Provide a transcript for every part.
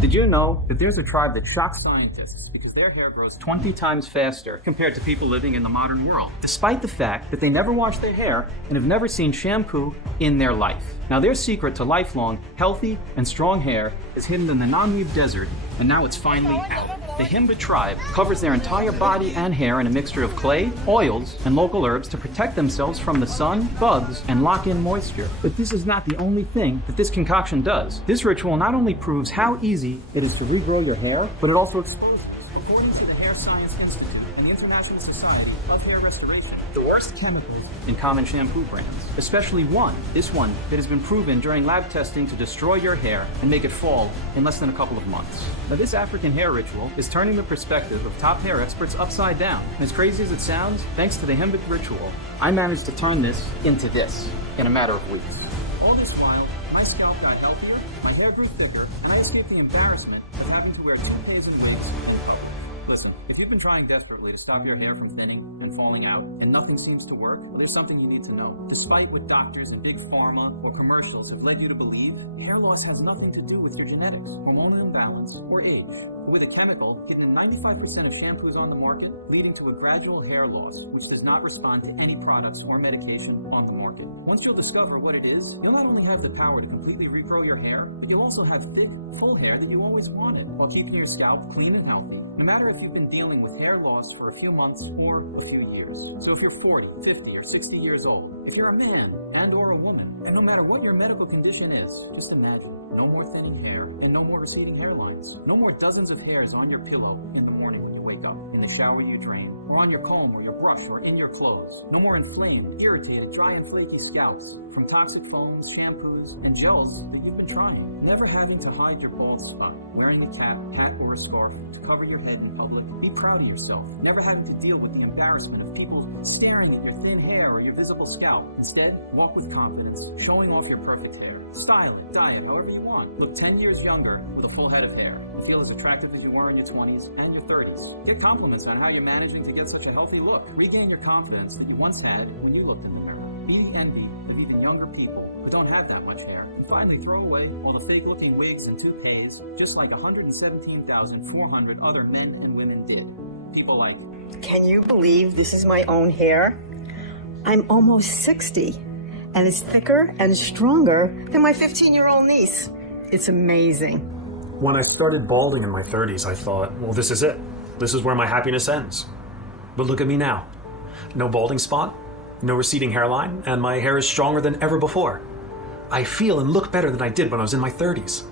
Did you know that there's a tribe that shocks scientists because their hair grows 20 times faster compared to people living in the modern world, despite the fact that they never wash their hair and have never seen shampoo in their life? Now, their secret to lifelong, healthy, and strong hair is hidden in the non-weave desert, and now it's finally out. The Himba tribe covers their entire body and hair in a mixture of clay, oils, and local herbs to protect themselves from the sun, bugs, and lock in moisture. But this is not the only thing that this concoction does. This ritual not only proves how easy it is to regrow your hair, but it also exposes, according to the Hair Science Institute and the International Society of Hair Restoration, the worst chemicals in common shampoo brands, especially this one that has been proven during lab testing to destroy your hair and make it fall in less than a couple of months. Now, this African hair ritual is turning the perspective of top hair experts upside down. And as crazy as it sounds, thanks to the Himba ritual, I managed to turn this into this in a matter of weeks. All this while, my scalp got healthier, my hair grew thicker, and I escaped the embarrassment of having to wear toupees and wigs. Listen, if you've been trying desperately to stop your hair from thinning and falling out and nothing seems to work, there's something you need to know. Despite what doctors and big pharma or commercials have led you to believe, hair loss has nothing to do with your genetics, hormonal imbalance, or age. With a chemical hidden in 95% of shampoos on the market, leading to a gradual hair loss, which does not respond to any products or medication on the market. Once you'll discover what it is, you'll not only have the power to completely regrow your hair, but you'll also have thick, full hair that you always wanted, while keeping your scalp clean and healthy, no matter if you've been dealing with hair loss for a few months or a few years. So if you're 40, 50, or 60 years old, if you're a man and or a woman, and no matter what your medical condition is, just imagine no more thinning hair and no more receding hairlines. No more dozens of hairs on your pillow in the morning when you wake up, in the shower you drain, or on your comb or your brush or in your clothes. No more inflamed, irritated, dry and flaky scalps from toxic foams, shampoos, and gels that you've been trying. Never having to hide your bald spot, wearing a cap, hat, or a scarf to cover your head in public. Be proud of yourself. Never having to deal with the embarrassment of people staring at your thin hair or your visible scalp. Instead, walk with confidence, showing off your perfect hair. Style it, dye it, however you want. Look 10 years younger with a full head of hair. Feel as attractive as you were in your 20s and your 30s. Get compliments on how you're managing to get such a healthy look. Regain your confidence that you once had when you looked in the mirror. Be the envy of even younger people who don't have that much hair. And finally throw away all the fake-looking wigs and toupees, just like 117,400 other men and women did. People like, can you believe this is my own hair? I'm almost 60. And it's thicker and stronger than my 15-year-old niece. It's amazing. When I started balding in my 30s, I thought, well, this is it. This is where my happiness ends. But look at me now. No balding spot, no receding hairline, and my hair is stronger than ever before. I feel and look better than I did when I was in my 30s.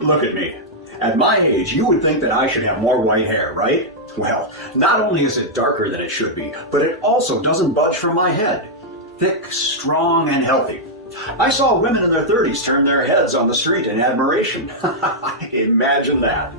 Look at me. At my age, you would think that I should have more white hair, right? Well, not only is it darker than it should be, but it also doesn't budge from my head. Thick, strong, and healthy. I saw women in their 30s turn their heads on the street in admiration. Imagine that.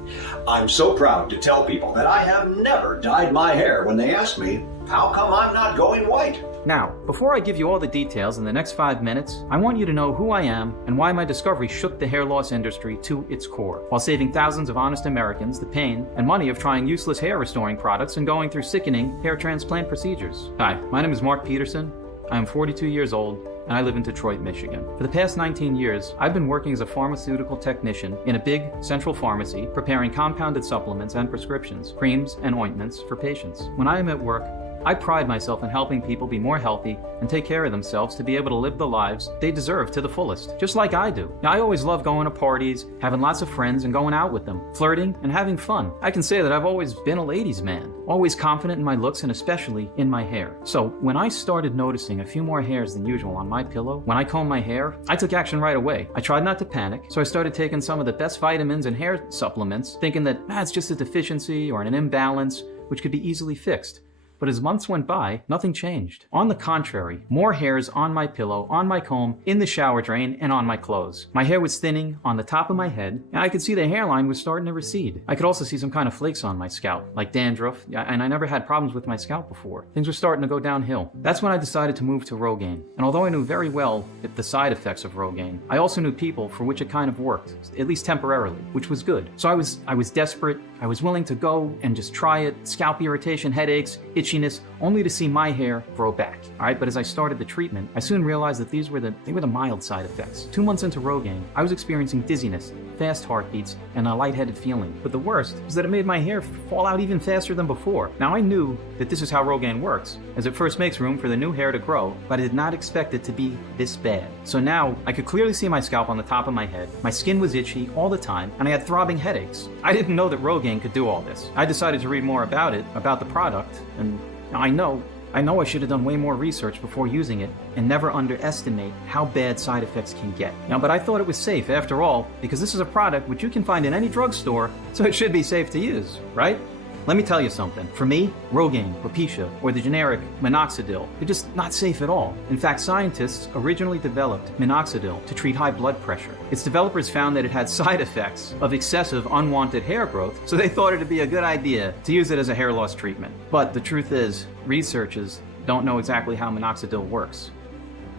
I'm so proud to tell people that I have never dyed my hair when they ask me, how come I'm not going white? Now, before I give you all the details in the next 5 minutes, I want you to know who I am and why my discovery shook the hair loss industry to its core, while saving thousands of honest Americans the pain and money of trying useless hair restoring products and going through sickening hair transplant procedures. Hi, my name is Mark Peterson. I am 42 years old, and I live in Detroit, Michigan. For the past 19 years, I've been working as a pharmaceutical technician in a big central pharmacy, preparing compounded supplements and prescriptions, creams and ointments for patients. When I am at work, I pride myself in helping people be more healthy and take care of themselves to be able to live the lives they deserve to the fullest, just like I do. Now, I always love going to parties, having lots of friends and going out with them, flirting and having fun. I can say that I've always been a ladies' man, always confident in my looks and especially in my hair. So when I started noticing a few more hairs than usual on my pillow, when I comb my hair, I took action right away. I tried not to panic, so I started taking some of the best vitamins and hair supplements, thinking that it's just a deficiency or an imbalance, which could be easily fixed. But as months went by, nothing changed. On the contrary, more hairs on my pillow, on my comb, in the shower drain, and on my clothes. My hair was thinning on the top of my head, and I could see the hairline was starting to recede. I could also see some kind of flakes on my scalp, like dandruff, and I never had problems with my scalp before. Things were starting to go downhill. That's when I decided to move to Rogaine. And although I knew very well the side effects of Rogaine, I also knew people for which it kind of worked, at least temporarily, which was good. So I was desperate. I was willing to go and just try it. Scalp irritation, headaches, itchy itchiness, only to see my hair grow back. All right, but as I started the treatment, I soon realized that they were the mild side effects. 2 months into Rogaine, I was experiencing dizziness, fast heartbeats, and a lightheaded feeling. But the worst was that it made my hair fall out even faster than before. Now I knew that this is how Rogaine works, as it first makes room for the new hair to grow, but I did not expect it to be this bad. So now I could clearly see my scalp on the top of my head, my skin was itchy all the time, and I had throbbing headaches. I didn't know that Rogaine could do all this. I decided to read more about it, about the product, and I know I should have done way more research before using it and never underestimate how bad side effects can get. Now, but I thought it was safe after all, because this is a product which you can find in any drugstore, so it should be safe to use, right? Let me tell you something. For me, Rogaine, Propecia, or the generic minoxidil, they're just not safe at all. In fact, scientists originally developed minoxidil to treat high blood pressure. Its developers found that it had side effects of excessive unwanted hair growth, so they thought it'd be a good idea to use it as a hair loss treatment. But the truth is, researchers don't know exactly how minoxidil works.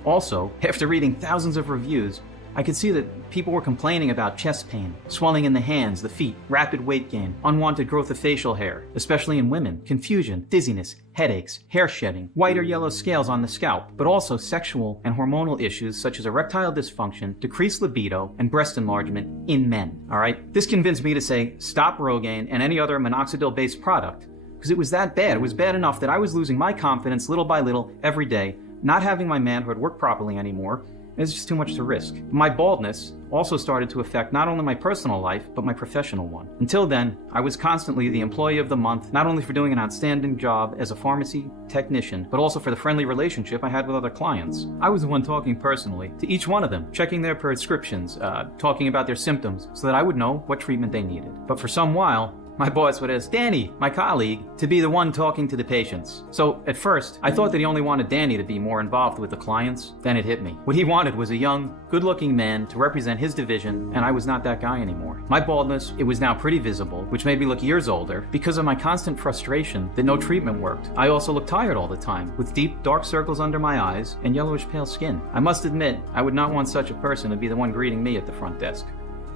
Also, after reading thousands of reviews, I could see that people were complaining about chest pain, swelling in the hands, the feet, rapid weight gain, unwanted growth of facial hair, especially in women, confusion, dizziness, headaches, hair shedding, white or yellow scales on the scalp, but also sexual and hormonal issues such as erectile dysfunction, decreased libido, and breast enlargement in men. All right? This convinced me to say, stop Rogaine and any other minoxidil-based product, because it was that bad. It was bad enough that I was losing my confidence little by little every day, not having my manhood work properly anymore. It's just too much to risk. My baldness also started to affect not only my personal life, but my professional one. Until then, I was constantly the employee of the month, not only for doing an outstanding job as a pharmacy technician, but also for the friendly relationship I had with other clients. I was the one talking personally to each one of them, checking their prescriptions, talking about their symptoms, so that I would know what treatment they needed. But for some while, my boss would ask Danny, my colleague, to be the one talking to the patients. So at first, I thought that he only wanted Danny to be more involved with the clients. Then it hit me. What he wanted was a young, good-looking man to represent his division, and I was not that guy anymore. My baldness, it was now pretty visible, which made me look years older because of my constant frustration that no treatment worked. I also looked tired all the time, with deep, dark circles under my eyes and yellowish pale skin. I must admit, I would not want such a person to be the one greeting me at the front desk.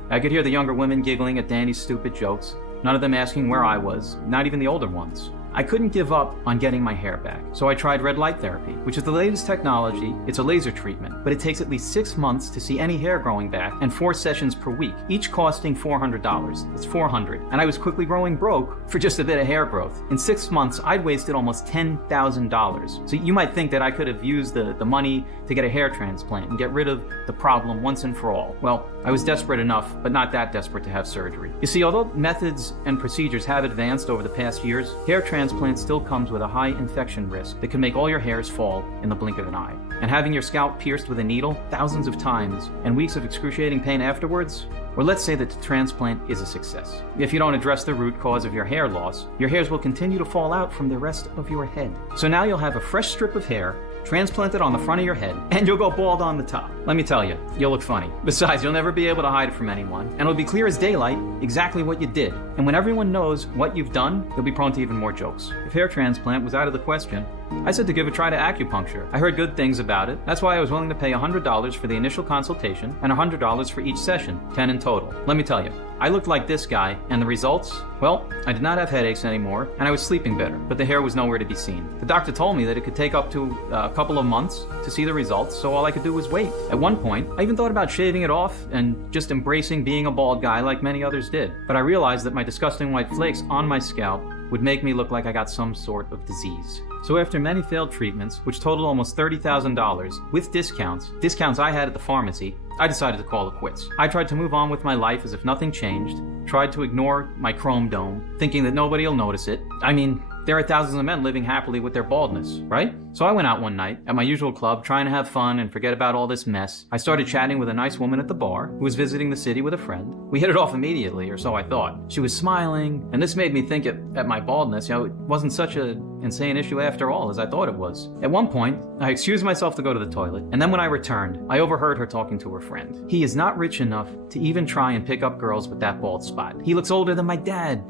I could hear the younger women giggling at Danny's stupid jokes, none of them asking where I was, not even the older ones. I couldn't give up on getting my hair back, so I tried red light therapy, which is the latest technology. It's a laser treatment, but it takes at least 6 months to see any hair growing back and 4 sessions per week, each costing $400. It's $400, and I was quickly growing broke for just a bit of hair growth. In 6 months, I'd wasted almost $10,000. So you might think that I could have used the money to get a hair transplant and get rid of the problem once and for all. Well, I was desperate enough, but not that desperate to have surgery. You see, although methods and procedures have advanced over the past years, hair transplant still comes with a high infection risk that can make all your hairs fall in the blink of an eye. And having your scalp pierced with a needle thousands of times and weeks of excruciating pain afterwards, or let's say that the transplant is a success. If you don't address the root cause of your hair loss, your hairs will continue to fall out from the rest of your head. So now you'll have a fresh strip of hair transplanted on the front of your head, and you'll go bald on the top. Let me tell you, you'll look funny. Besides, you'll never be able to hide it from anyone, and it'll be clear as daylight exactly what you did. And when everyone knows what you've done, you'll be prone to even more jokes. If hair transplant was out of the question, I said to give a try to acupuncture. I heard good things about it. That's why I was willing to pay $100 for the initial consultation and $100 for each session, 10 in total. Let me tell you, I looked like this guy, and the results? Well, I did not have headaches anymore, and I was sleeping better, but the hair was nowhere to be seen. The doctor told me that it could take up to a couple of months to see the results, so all I could do was wait. At one point, I even thought about shaving it off and just embracing being a bald guy like many others did. But I realized that my disgusting white flakes on my scalp would make me look like I got some sort of disease. So after many failed treatments, which totaled almost $30,000, with discounts I had at the pharmacy, I decided to call it quits. I tried to move on with my life as if nothing changed, tried to ignore my chrome dome, thinking that nobody will notice it. I mean, there are thousands of men living happily with their baldness, right? So I went out one night at my usual club, trying to have fun and forget about all this mess. I started chatting with a nice woman at the bar who was visiting the city with a friend. We hit it off immediately, or so I thought. She was smiling, and this made me think at my baldness, it wasn't such an insane issue after all as I thought it was. At one point, I excused myself to go to the toilet, and then when I returned, I overheard her talking to her friend. He is not rich enough to even try and pick up girls with that bald spot. He looks older than my dad.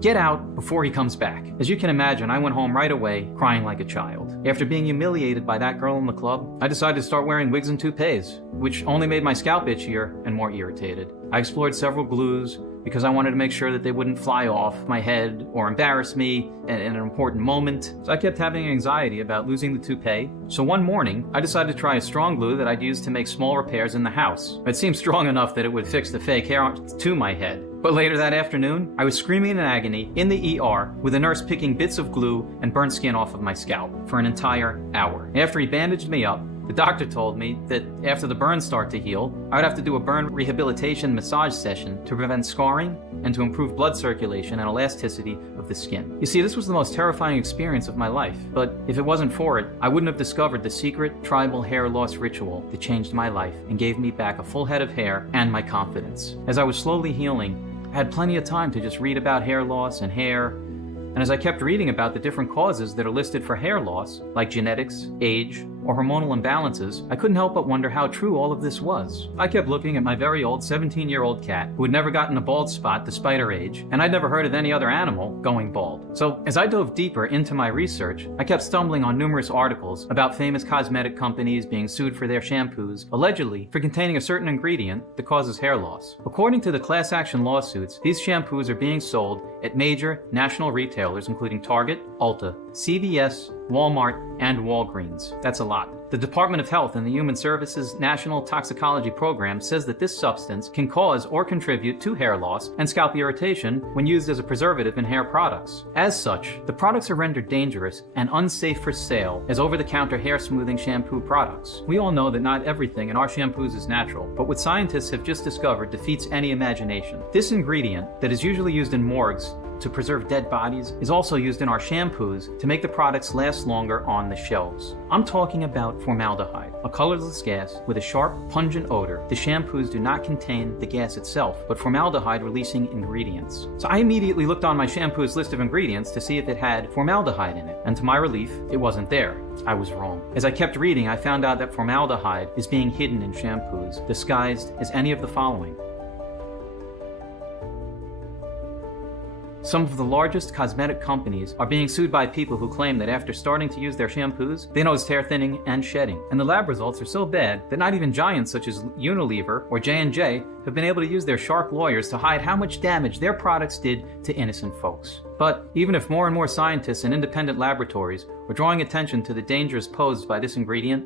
Get out before he comes back. As you can imagine, I went home right away, crying like a child. After being humiliated by that girl in the club, I decided to start wearing wigs and toupees, which only made my scalp itchier and more irritated. I explored several glues, because I wanted to make sure that they wouldn't fly off my head or embarrass me in an important moment. So I kept having anxiety about losing the toupee. So one morning, I decided to try a strong glue that I'd use to make small repairs in the house. It seemed strong enough that it would fix the fake hair to my head. But later that afternoon, I was screaming in agony in the ER with a nurse picking bits of glue and burnt skin off of my scalp for an entire hour. After he bandaged me up, the doctor told me that after the burns start to heal, I would have to do a burn rehabilitation massage session to prevent scarring and to improve blood circulation and elasticity of the skin. You see, this was the most terrifying experience of my life, but if it wasn't for it, I wouldn't have discovered the secret tribal hair loss ritual that changed my life and gave me back a full head of hair and my confidence. As I was slowly healing, I had plenty of time to just read about hair loss and hair, and as I kept reading about the different causes that are listed for hair loss, like genetics, age, or hormonal imbalances, I couldn't help but wonder how true all of this was. I kept looking at my very old 17-year-old cat who had never gotten a bald spot despite her age, and I'd never heard of any other animal going bald. So as I dove deeper into my research, I kept stumbling on numerous articles about famous cosmetic companies being sued for their shampoos, allegedly for containing a certain ingredient that causes hair loss. According to the class action lawsuits, these shampoos are being sold at major national retailers including Target, Ulta, CVS, Walmart, and Walgreens. That's a lot. The Department of Health and the Human Services National Toxicology Program says that this substance can cause or contribute to hair loss and scalp irritation when used as a preservative in hair products. As such, the products are rendered dangerous and unsafe for sale as over-the-counter hair smoothing shampoo products. We all know that not everything in our shampoos is natural, but what scientists have just discovered defeats any imagination. This ingredient, that is usually used in morgues to preserve dead bodies, is also used in our shampoos to make the products last longer on the shelves. I'm talking about formaldehyde, a colorless gas with a sharp, pungent odor. The shampoos do not contain the gas itself, but formaldehyde-releasing ingredients. So I immediately looked on my shampoo's list of ingredients to see if it had formaldehyde in it, and to my relief, it wasn't there. I was wrong. As I kept reading, I found out that formaldehyde is being hidden in shampoos, disguised as any of the following. Some of the largest cosmetic companies are being sued by people who claim that after starting to use their shampoos, they noticed hair thinning and shedding. And the lab results are so bad that not even giants such as Unilever or J&J have been able to use their sharp lawyers to hide how much damage their products did to innocent folks. But even if more and more scientists and independent laboratories are drawing attention to the dangers posed by this ingredient,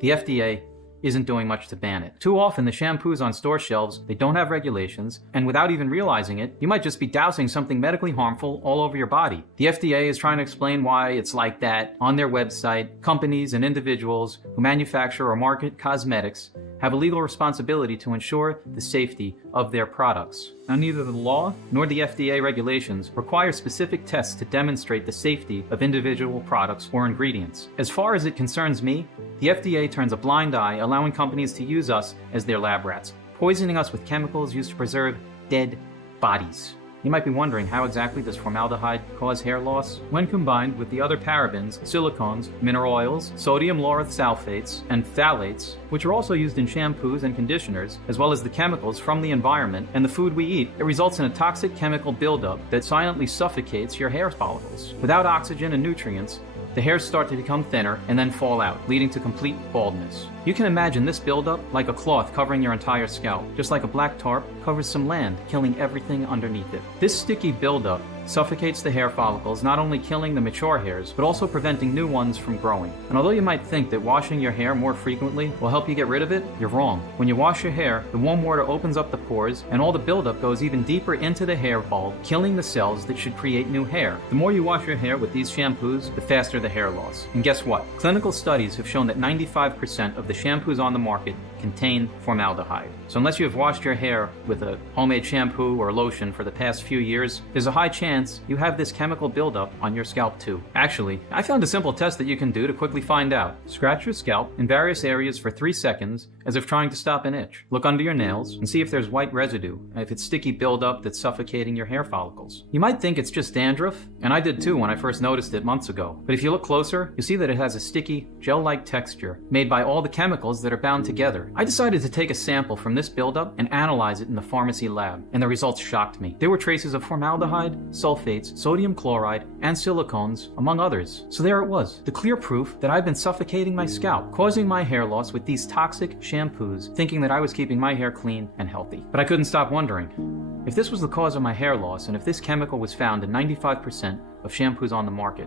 the FDA isn't doing much to ban it. Too often, the shampoos on store shelves, they don't have regulations, and without even realizing it, you might just be dousing something medically harmful all over your body. The FDA is trying to explain why it's like that on their website. Companies and individuals who manufacture or market cosmetics have a legal responsibility to ensure the safety of their products. Now, neither the law nor the FDA regulations require specific tests to demonstrate the safety of individual products or ingredients. As far as it concerns me, the FDA turns a blind eye, allowing companies to use us as their lab rats, poisoning us with chemicals used to preserve dead bodies. You might be wondering, how exactly does formaldehyde cause hair loss? When combined with the other parabens, silicones, mineral oils, sodium lauryl sulfates, and phthalates, which are also used in shampoos and conditioners, as well as the chemicals from the environment and the food we eat, it results in a toxic chemical buildup that silently suffocates your hair follicles. Without oxygen and nutrients, the hairs start to become thinner and then fall out, leading to complete baldness. You can imagine this buildup like a cloth covering your entire scalp, just like a black tarp covers some land, killing everything underneath it. This sticky buildup suffocates the hair follicles, not only killing the mature hairs, but also preventing new ones from growing. And although you might think that washing your hair more frequently will help you get rid of it, you're wrong. When you wash your hair, the warm water opens up the pores, and all the buildup goes even deeper into the hair bulb, killing the cells that should create new hair. The more you wash your hair with these shampoos, the faster the hair loss. And guess what? Clinical studies have shown that 95% of the shampoos on the market contain formaldehyde. So unless you have washed your hair with a homemade shampoo or lotion for the past few years, there's a high chance you have this chemical buildup on your scalp too. Actually, I found a simple test that you can do to quickly find out. Scratch your scalp in various areas for 3 seconds as if trying to stop an itch. Look under your nails and see if there's white residue, if it's sticky buildup that's suffocating your hair follicles. You might think it's just dandruff, and I did too when I first noticed it months ago. But if you look closer, you'll see that it has a sticky, gel-like texture made by all the chemicals that are bound together. I decided to take a sample from this buildup and analyze it in the pharmacy lab, and the results shocked me. There were traces of formaldehyde, sulfates, sodium chloride, and silicones, among others. So there it was, the clear proof that I've been suffocating my scalp, causing my hair loss with these toxic shampoos, thinking that I was keeping my hair clean and healthy. But I couldn't stop wondering, If this was the cause of my hair loss, and if this chemical was found in 95% of shampoos on the market,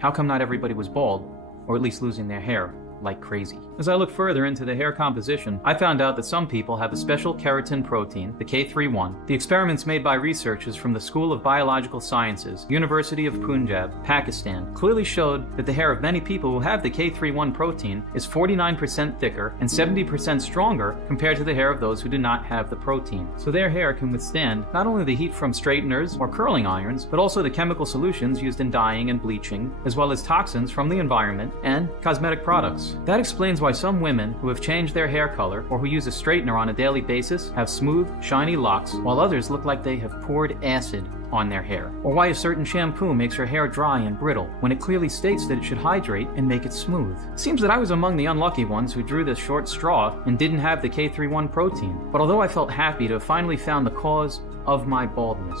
how come not everybody was bald, or at least losing their hair like crazy? As I look further into the hair composition, I found out that some people have a special keratin protein, the K31. The experiments made by researchers from the School of Biological Sciences, University of Punjab, Pakistan, clearly showed that the hair of many people who have the K31 protein is 49% thicker and 70% stronger compared to the hair of those who do not have the protein. So their hair can withstand not only the heat from straighteners or curling irons, but also the chemical solutions used in dyeing and bleaching, as well as toxins from the environment and cosmetic products. That explains why some women who have changed their hair color or who use a straightener on a daily basis have smooth, shiny locks, while others look like they have poured acid on their hair. Or why a certain shampoo makes your hair dry and brittle when it clearly states that it should hydrate and make it smooth. It seems that I was among the unlucky ones who drew this short straw and didn't have the K31 protein. But although I felt happy to have finally found the cause of my baldness,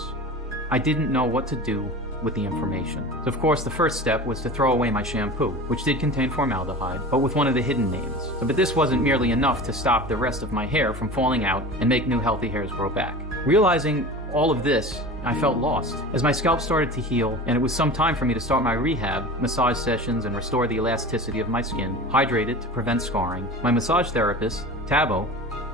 I didn't know what to do with the information. So of course the first step was to throw away my shampoo, which did contain formaldehyde, but with one of the hidden names. But this wasn't merely enough to stop the rest of my hair from falling out and make new healthy hairs grow back. Realizing all of this, I felt lost. As my scalp started to heal, and it was some time for me to start my rehab, massage sessions, and restore the elasticity of my skin, hydrate it to prevent scarring, my massage therapist, Tabo,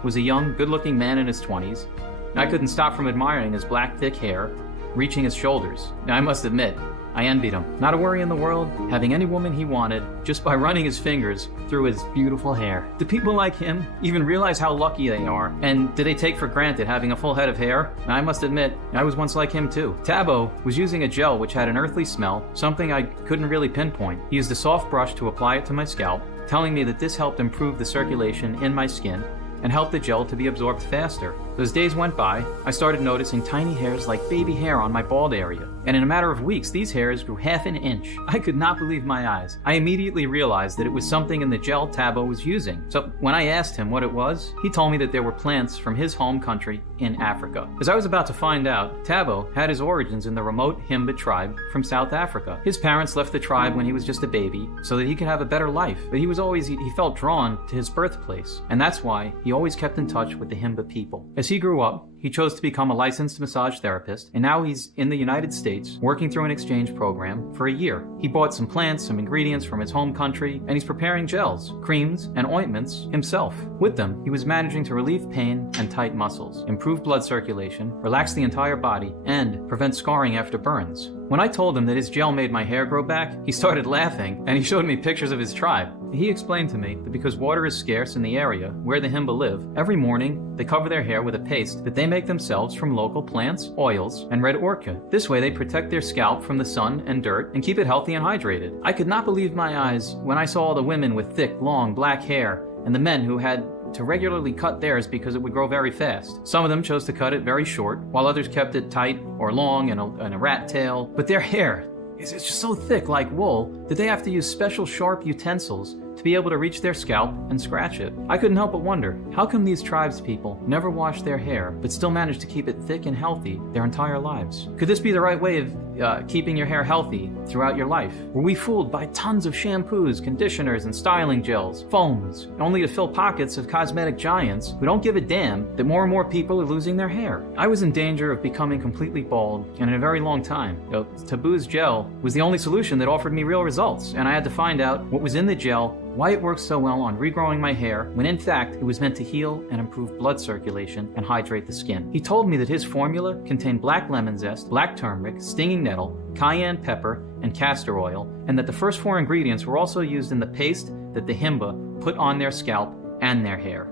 was a young, good-looking man in his 20s, and I couldn't stop from admiring his black, thick hair, reaching his shoulders. Now, I must admit, I envied him. Not a worry in the world, having any woman he wanted just by running his fingers through his beautiful hair. Do people like him even realize how lucky they are? And do they take for granted having a full head of hair? Now, I must admit, I was once like him too. Tabo was using a gel which had an earthly smell, something I couldn't really pinpoint. He used a soft brush to apply it to my scalp, telling me that this helped improve the circulation in my skin and helped the gel to be absorbed faster. As days went by, I started noticing tiny hairs like baby hair on my bald area. And in a matter of weeks, these hairs grew half an inch. I could not believe my eyes. I immediately realized that it was something in the gel Tabo was using. So when I asked him what it was, he told me that there were plants from his home country in Africa. As I was about to find out, Tabo had his origins in the remote Himba tribe from South Africa. His parents left the tribe when he was just a baby so that he could have a better life. But he felt drawn to his birthplace. And that's why he always kept in touch with the Himba people. As he grew up, he chose to become a licensed massage therapist, and now he's in the United States working through an exchange program for a year. He bought some plants, some ingredients from his home country, and he's preparing gels, creams, and ointments himself. With them, he was managing to relieve pain and tight muscles, improve blood circulation, relax the entire body, and prevent scarring after burns. When I told him that his gel made my hair grow back, he started laughing, and he showed me pictures of his tribe. He explained to me that because water is scarce in the area where the Himba live, every morning they cover their hair with a paste that they make themselves from local plants, oils, and red orchid. This way they protect their scalp from the sun and dirt and keep it healthy and hydrated. I could not believe my eyes when I saw all the women with thick, long, black hair and the men who had to regularly cut theirs because it would grow very fast. Some of them chose to cut it very short, while others kept it tight or long and a rat tail. But their hair is just so thick like wool that they have to use special sharp utensils to be able to reach their scalp and scratch it. I couldn't help but wonder, how come these tribes people never wash their hair but still manage to keep it thick and healthy their entire lives? Could this be the right way of keeping your hair healthy throughout your life? Were we fooled by tons of shampoos, conditioners, and styling gels, foams, only to fill pockets of cosmetic giants who don't give a damn that more and more people are losing their hair? I was in danger of becoming completely bald, and in a very long time. Tabo's gel was the only solution that offered me real results, and I had to find out what was in the gel, why it works so well on regrowing my hair, when in fact it was meant to heal and improve blood circulation and hydrate the skin. He told me that his formula contained black lemon zest, black turmeric, stinging nettle, cayenne pepper, and castor oil, and that the first 4 ingredients were also used in the paste that the Himba put on their scalp and their hair.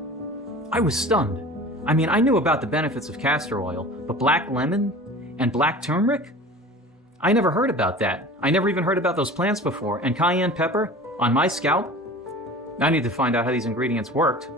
I was stunned. I mean, I knew about the benefits of castor oil, but black lemon and black turmeric? I never heard about that. I never even heard about those plants before. And cayenne pepper on my scalp? I need to find out how these ingredients worked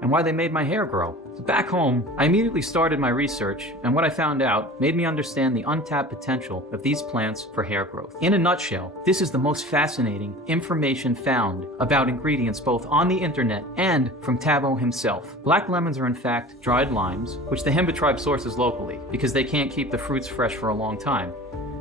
and why they made my hair grow. So back home, I immediately started my research, and what I found out made me understand the untapped potential of these plants for hair growth. In a nutshell, this is the most fascinating information found about ingredients both on the internet and from Tabo himself. Black lemons are in fact dried limes, which the Himba tribe sources locally because they can't keep the fruits fresh for a long time.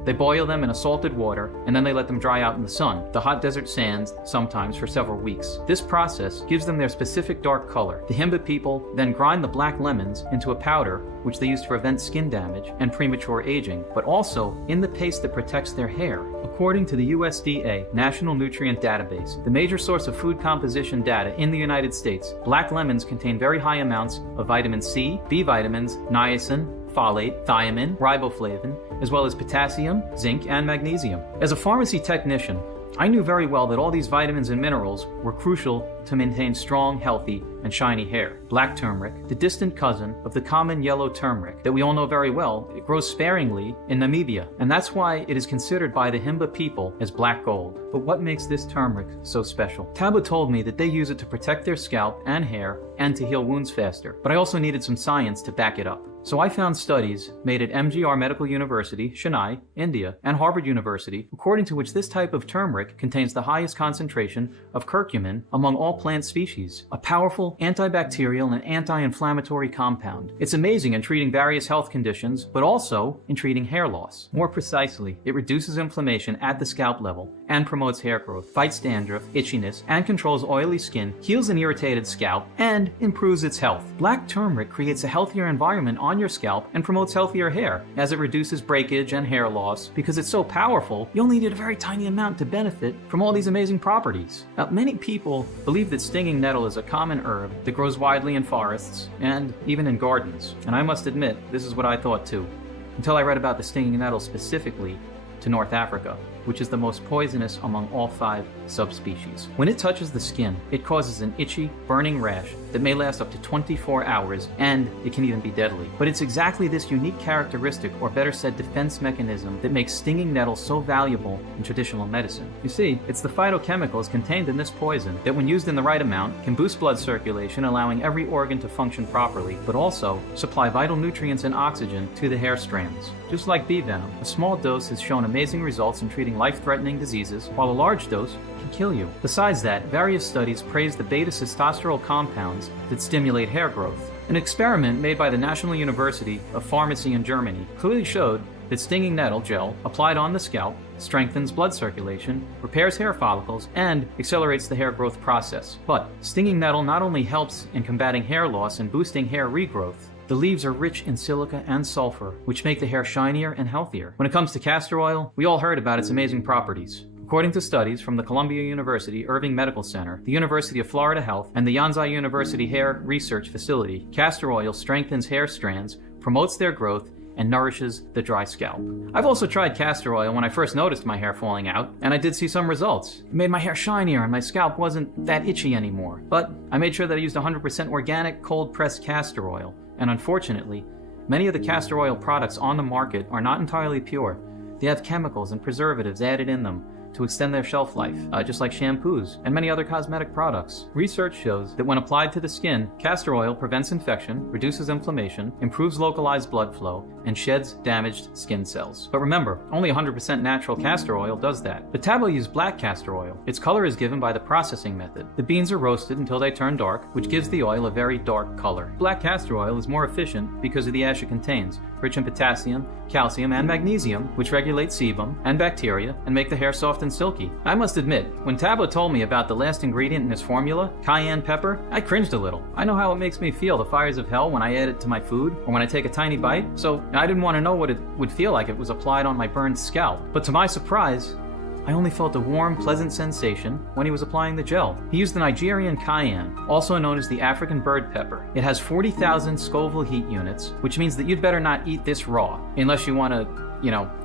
They boil them in a salted water, and then they let them dry out in the sun, the hot desert sands, sometimes for several weeks. This process gives them their specific dark color. The Himba people then grind the black lemons into a powder, which they use to prevent skin damage and premature aging, but also in the paste that protects their hair. According to the USDA National Nutrient Database, the major source of food composition data in the United States, black lemons contain very high amounts of vitamin C, B vitamins, niacin, folate, thiamine, riboflavin, as well as potassium, zinc, and magnesium. As a pharmacy technician, I knew very well that all these vitamins and minerals were crucial to maintain strong, healthy, and shiny hair. Black turmeric, the distant cousin of the common yellow turmeric that we all know very well, it grows sparingly in Namibia, and that's why it is considered by the Himba people as black gold. But what makes this turmeric so special? Tabo told me that they use it to protect their scalp and hair and to heal wounds faster, but I also needed some science to back it up. So I found studies made at MGR Medical University, Chennai, India, and Harvard University, according to which this type of turmeric contains the highest concentration of curcumin among all plant species, a powerful antibacterial and anti-inflammatory compound. It's amazing in treating various health conditions, but also in treating hair loss. More precisely, it reduces inflammation at the scalp level and promotes hair growth, fights dandruff, itchiness, and controls oily skin, heals an irritated scalp, and improves its health. Black turmeric creates a healthier environment on your scalp and promotes healthier hair, as it reduces breakage and hair loss. Because it's so powerful, you only need a very tiny amount to benefit from all these amazing properties. Now, many people believe that stinging nettle is a common herb that grows widely in forests and even in gardens. And I must admit, this is what I thought too, until I read about the stinging nettle specifically to North Africa, which is the most poisonous among all 5 subspecies. When it touches the skin, it causes an itchy, burning rash that may last up to 24 hours, and it can even be deadly. But it's exactly this unique characteristic, or better said, defense mechanism, that makes stinging nettle so valuable in traditional medicine. You see, it's the phytochemicals contained in this poison that, when used in the right amount, can boost blood circulation, allowing every organ to function properly, but also supply vital nutrients and oxygen to the hair strands. Just like bee venom, a small dose has shown amazing results in treating life-threatening diseases, while a large dose can kill you. Besides that, various studies praise the beta-sitosterol compounds that stimulate hair growth. An experiment made by the National University of Pharmacy in Germany clearly showed that stinging nettle gel applied on the scalp strengthens blood circulation, repairs hair follicles, and accelerates the hair growth process. But stinging nettle not only helps in combating hair loss and boosting hair regrowth, the leaves are rich in silica and sulfur, which make the hair shinier and healthier. When it comes to castor oil, we all heard about its amazing properties. According to studies from the Columbia University Irving Medical Center, the University of Florida Health, and the Yonsei University Hair Research Facility, castor oil strengthens hair strands, promotes their growth, and nourishes the dry scalp. I've also tried castor oil when I first noticed my hair falling out, and I did see some results. It made my hair shinier and my scalp wasn't that itchy anymore. But I made sure that I used 100% organic cold-pressed castor oil, and unfortunately, many of the castor oil products on the market are not entirely pure. They have chemicals and preservatives added in them to extend their shelf life, just like shampoos and many other cosmetic products. Research shows that when applied to the skin, castor oil prevents infection, reduces inflammation, improves localized blood flow, and sheds damaged skin cells. But remember, only 100% natural castor oil does that. But Tabo used black castor oil. Its color is given by the processing method. The beans are roasted until they turn dark, which gives the oil a very dark color. Black castor oil is more efficient because of the ash it contains, rich in potassium, calcium, and magnesium, which regulate sebum and bacteria and make the hair soft and silky. I must admit, when Tabo told me about the last ingredient in his formula, cayenne pepper, I cringed a little. I know how it makes me feel, the fires of hell, when I add it to my food or when I take a tiny bite, so I didn't want to know what it would feel like if it was applied on my burned scalp. But to my surprise, I only felt a warm, pleasant sensation when he was applying the gel. He used the Nigerian cayenne, also known as the African bird pepper. It has 40,000 Scoville heat units, which means that you'd better not eat this raw, unless you want to,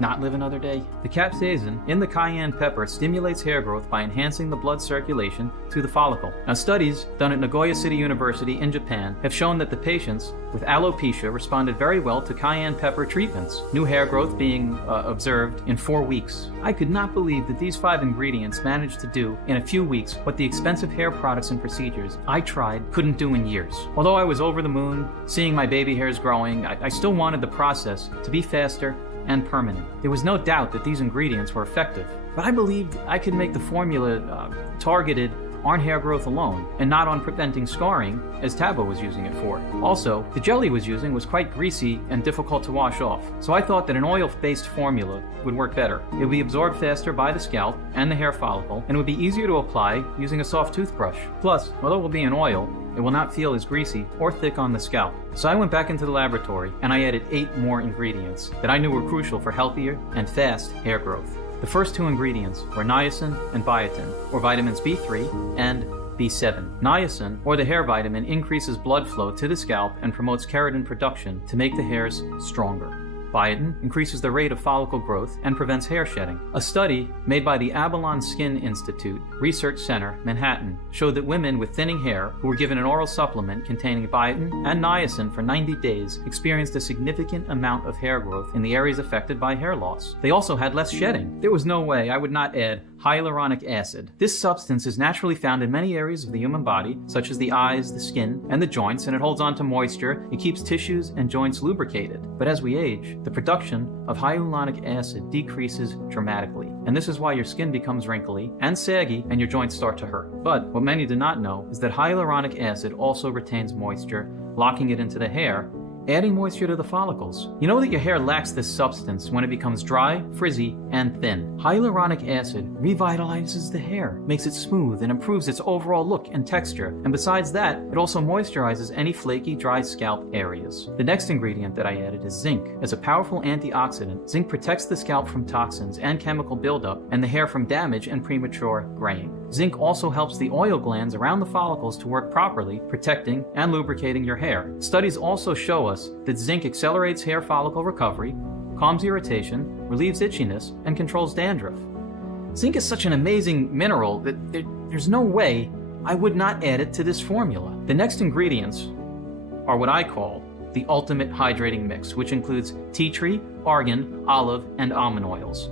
not live another day. The capsaicin in the cayenne pepper stimulates hair growth by enhancing the blood circulation to the follicle. Now, studies done at Nagoya City University in Japan have shown that the patients with alopecia responded very well to cayenne pepper treatments, new hair growth being observed in 4 weeks. I could not believe that these 5 ingredients managed to do in a few weeks what the expensive hair products and procedures I tried couldn't do in years. Although I was over the moon, seeing my baby hairs growing, I still wanted the process to be faster and permanent. There was no doubt that these ingredients were effective, but I believed I could make the formula targeted aren't hair growth alone, and not on preventing scarring, as Tabo was using it for. Also, the jelly he was using was quite greasy and difficult to wash off, so I thought that an oil-based formula would work better. It would be absorbed faster by the scalp and the hair follicle, and it would be easier to apply using a soft toothbrush. Plus, although it will be an oil, it will not feel as greasy or thick on the scalp. So I went back into the laboratory and I added 8 more ingredients that I knew were crucial for healthier and fast hair growth. The first 2 ingredients were niacin and biotin, or vitamins B3 and B7. Niacin, or the hair vitamin, increases blood flow to the scalp and promotes keratin production to make the hairs stronger. Biotin increases the rate of follicle growth and prevents hair shedding. A study made by the Avalon Skin Institute Research Center, Manhattan, showed that women with thinning hair who were given an oral supplement containing biotin and niacin for 90 days experienced a significant amount of hair growth in the areas affected by hair loss. They also had less shedding. There was no way I would not add hyaluronic acid. This substance is naturally found in many areas of the human body, such as the eyes, the skin, and the joints, and it holds on to moisture. It keeps tissues and joints lubricated. But as we age, the production of hyaluronic acid decreases dramatically, and this is why your skin becomes wrinkly and saggy and your joints start to hurt. But what many do not know is that hyaluronic acid also retains moisture, locking it into the hair, adding moisture to the follicles. You know that your hair lacks this substance when it becomes dry, frizzy, and thin. Hyaluronic acid revitalizes the hair, makes it smooth, and improves its overall look and texture. And besides that, it also moisturizes any flaky, dry scalp areas. The next ingredient that I added is zinc. As a powerful antioxidant, zinc protects the scalp from toxins and chemical buildup, and the hair from damage and premature graying. Zinc also helps the oil glands around the follicles to work properly, protecting and lubricating your hair. Studies also show us that zinc accelerates hair follicle recovery, calms irritation, relieves itchiness, and controls dandruff. Zinc is such an amazing mineral that there's no way I would not add it to this formula. The next ingredients are what I call the ultimate hydrating mix, which includes tea tree, argan, olive, and almond oils.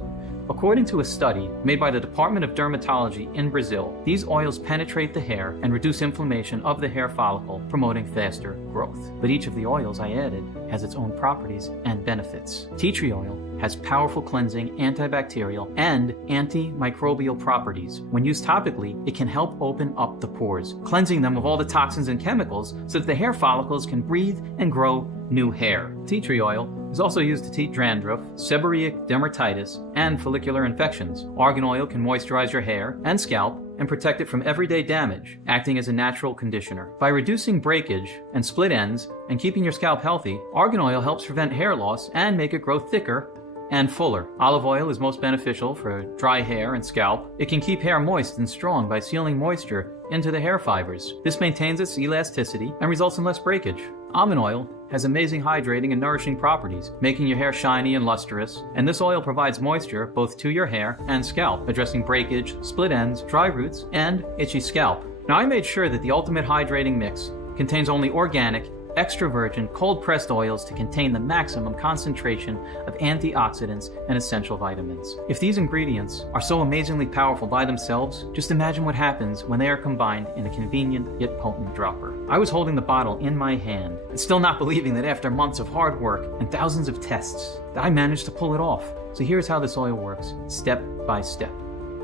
According to a study made by the Department of Dermatology in Brazil, these oils penetrate the hair and reduce inflammation of the hair follicle, promoting faster growth. But each of the oils I added has its own properties and benefits. Tea tree oil has powerful cleansing, antibacterial, and antimicrobial properties. When used topically, it can help open up the pores, cleansing them of all the toxins and chemicals so that the hair follicles can breathe and grow new hair. Tea tree oil is also used to treat dandruff, seborrheic dermatitis, and follicular infections. Argan oil can moisturize your hair and scalp and protect it from everyday damage, acting as a natural conditioner. By reducing breakage and split ends and keeping your scalp healthy, argan oil helps prevent hair loss and make it grow thicker and fuller. Olive oil is most beneficial for dry hair and scalp. It can keep hair moist and strong by sealing moisture into the hair fibers. This maintains its elasticity and results in less breakage. Almond oil has amazing hydrating and nourishing properties, making your hair shiny and lustrous, and this oil provides moisture both to your hair and scalp, addressing breakage, split ends, dry roots, and itchy scalp. Now, I made sure that the ultimate hydrating mix contains only organic, extra virgin, cold-pressed oils to contain the maximum concentration of antioxidants and essential vitamins. If these ingredients are so amazingly powerful by themselves, just imagine what happens when they are combined in a convenient yet potent dropper. I was holding the bottle in my hand and still not believing that after months of hard work and thousands of tests that I managed to pull it off. So here's how this oil works, step by step.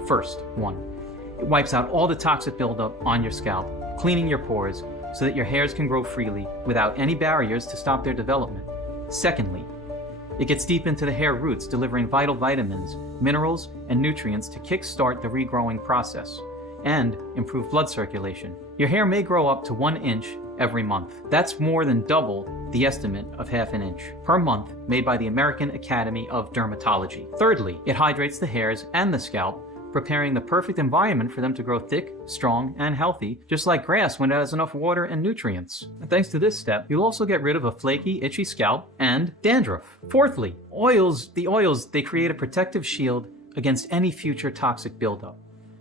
First, 1. It wipes out all the toxic buildup on your scalp, cleaning your pores, so that your hairs can grow freely without any barriers to stop their development. Secondly, it gets deep into the hair roots, delivering vital vitamins, minerals, and nutrients to kickstart the regrowing process and improve blood circulation. Your hair may grow up to 1 inch every month. That's more than double the estimate of ½ an inch per month made by the American Academy of Dermatology. Thirdly, it hydrates the hairs and the scalp, preparing the perfect environment for them to grow thick, strong, and healthy, just like grass when it has enough water and nutrients. And thanks to this step, you'll also get rid of a flaky, itchy scalp and dandruff. Fourthly, the oils, they create a protective shield against any future toxic buildup,